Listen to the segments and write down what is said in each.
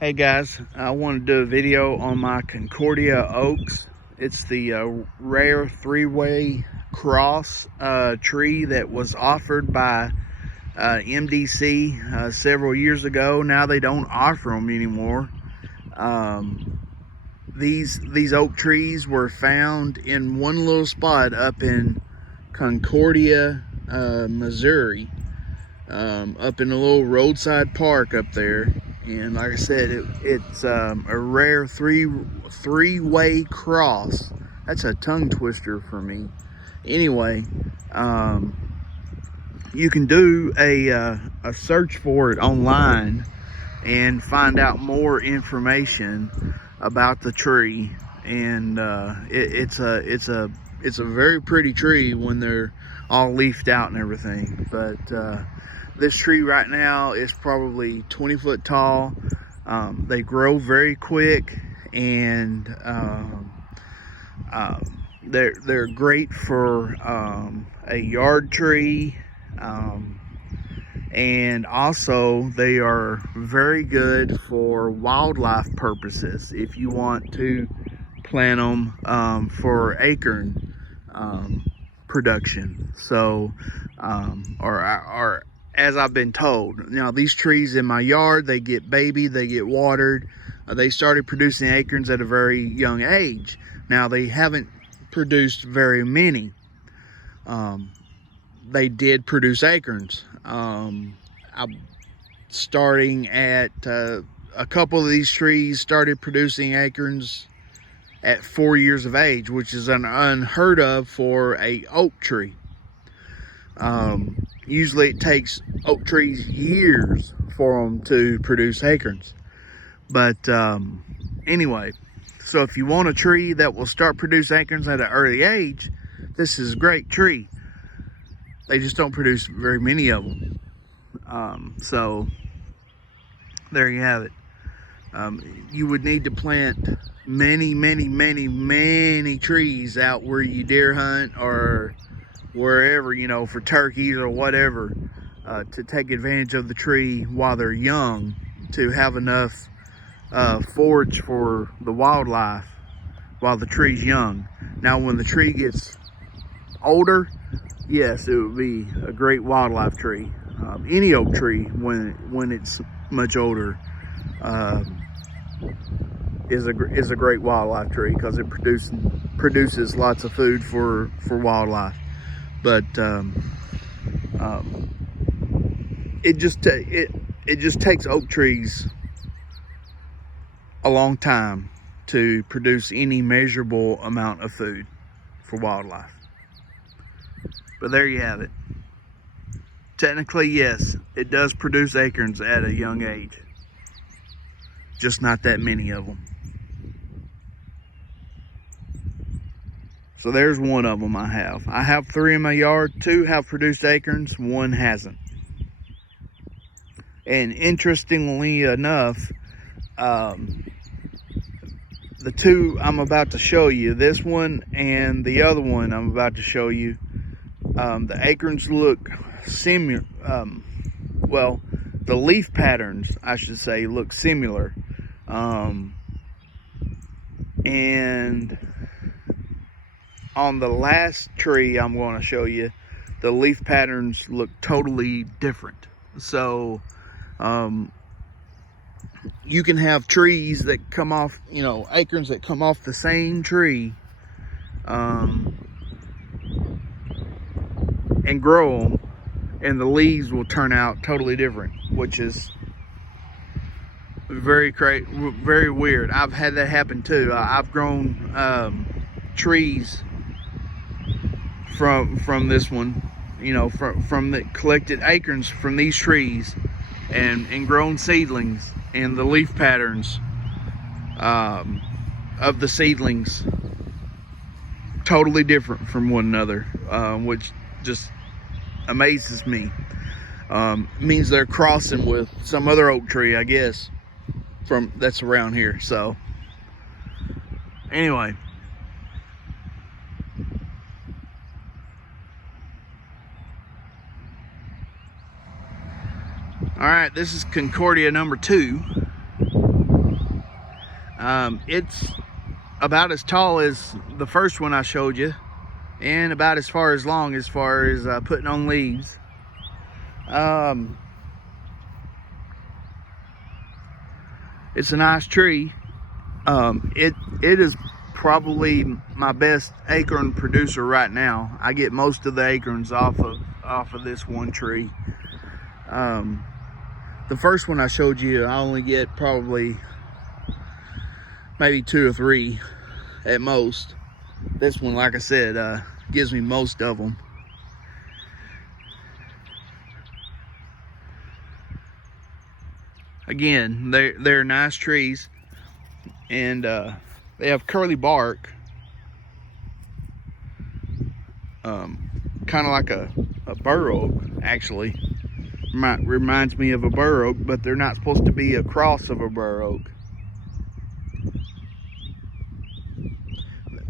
Hey guys, I want to do a video on my Concordia oaks. It's the rare three-way cross tree that was offered by MDC several years ago. Now they don't offer them anymore. These oak trees were found in one little spot up in Concordia, Missouri, up in a little roadside park up there. And like I said, it's a rare three-way cross. That's a tongue twister for me. Anyway, you can do a search for it online and find out more information about the tree. And it's a very pretty tree when they're all leafed out and everything. But this tree right now is probably 20 foot tall. They grow very quick, and they're great for a yard tree, and also they are very good for wildlife purposes. If you want to plant them for acorn production, so or as I've been told. Now, these trees in my yard, they get baby, they get watered. They started producing acorns at a very young age. Now, they haven't produced very many. They did produce acorns. I'm starting at a couple of these trees started producing acorns at 4 years of age, which is unheard of for a oak tree. Usually it takes oak trees years for them to produce acorns. But anyway, so if you want a tree that will start produce acorns at an early age, this is a great tree. They just don't produce very many of them. So there you have it. You would need to plant many trees out where you deer hunt or wherever, you know, for turkeys or whatever, to take advantage of the tree while they're young, to have enough forage for the wildlife while the tree's young. Now, when the tree gets older, yes, it would be a great wildlife tree. Any oak tree, when it's much older, is a great wildlife tree, because it produces lots of food for wildlife. But it just takes oak trees a long time to produce any measurable amount of food for wildlife. But there you have it. Technically, yes, it does produce acorns at a young age, just not that many of them. So there's one of them I have. I have 3 in my yard. 2 have produced acorns, 1 hasn't. And interestingly enough, the 2 I'm about to show you, this one and the other one I'm about to show you, the acorns look similar. Well, the leaf patterns, I should say, look similar. And on the last tree I'm going to show you, the leaf patterns look totally different. So you can have trees that come off, you know, acorns that come off the same tree, and grow them, and the leaves will turn out totally different, which is very weird. I've had that happen too. I've grown trees from this one, you know, from the collected acorns from these trees, and grown seedlings, and the leaf patterns of the seedlings totally different from one another, which just amazes me. Means they're crossing with some other oak tree, I guess, that's around here. So anyway, all right, this is Concordia number 2. It's about as tall as the first one I showed you, and about as far as putting on leaves. It's a nice tree. It is probably my best acorn producer right now. I get most of the acorns off of this one tree. The first one I showed you, I only get probably maybe 2 or 3 at most. This one, like I said, gives me most of them. Again, they're nice trees, and they have curly bark, kind of like a bur oak, actually. Reminds me of a bur oak, but they're not supposed to be a cross of a bur oak.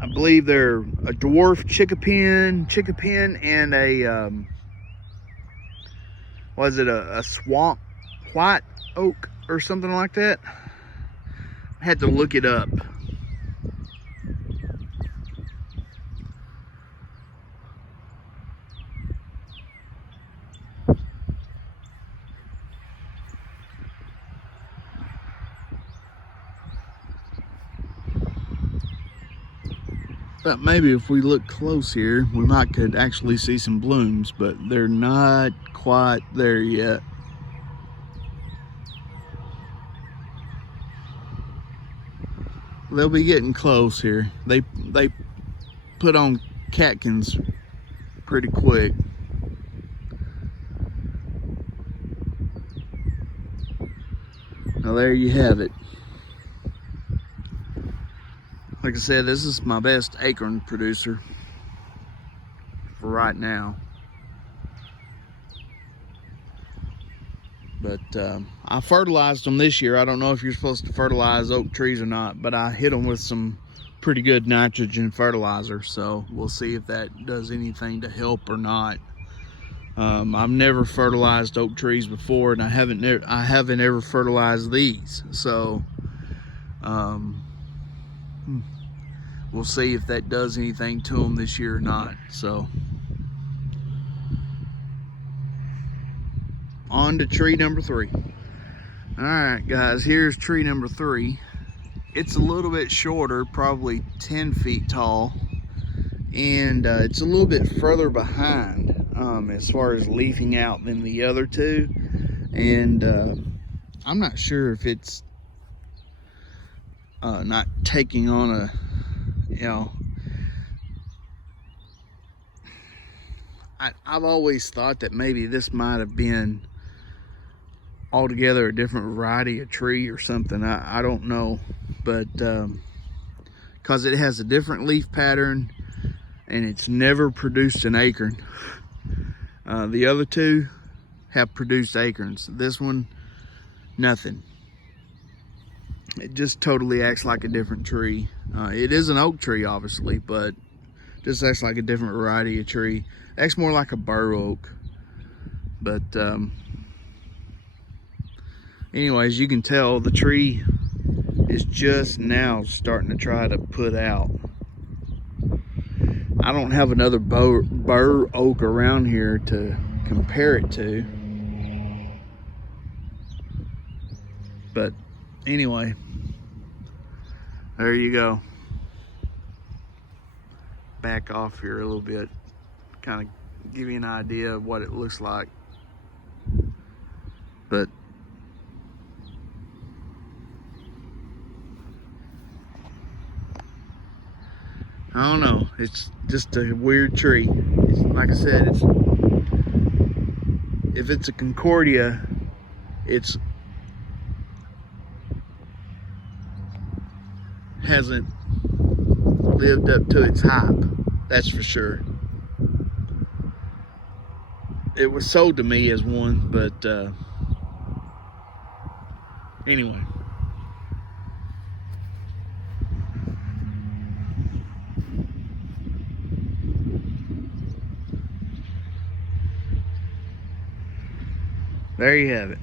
I believe they're a dwarf chickapin, and a was it a swamp white oak or something like that. I had to look it up. But maybe if we look close here, we could actually see some blooms, but they're not quite there yet. They'll be getting close here. They put on catkins pretty quick. Now there you have it. Like I said, this is my best acorn producer for right now. But I fertilized them this year. I don't know if you're supposed to fertilize oak trees or not, but I hit them with some pretty good nitrogen fertilizer. So we'll see if that does anything to help or not. I've never fertilized oak trees before, and I haven't ever fertilized these. So we'll see if that does anything to them this year or not. So on to tree number 3. All right, guys, here's tree number 3. It's a little bit shorter, probably 10 feet tall, and it's a little bit further behind as far as leafing out than the other two. And I'm not sure if it's not taking on a, I've always thought that maybe this might have been altogether a different variety of tree or something. I don't know, but because it has a different leaf pattern and it's never produced an acorn. The other two have produced acorns. This one, nothing. It just totally acts like a different tree. It is an oak tree, obviously, but just acts like a different variety of tree. Acts more like a bur oak. But anyways, you can tell the tree is just now starting to try to put out. I don't have another bur oak around here to compare it to. But anyway, there you go. Back off here a little bit, kind of give you an idea of what it looks like. But I don't know, it's just a weird tree. Like I said, if it's a Concordia, it's hasn't lived up to its hype, that's for sure. It was sold to me as one, but anyway. There you have it.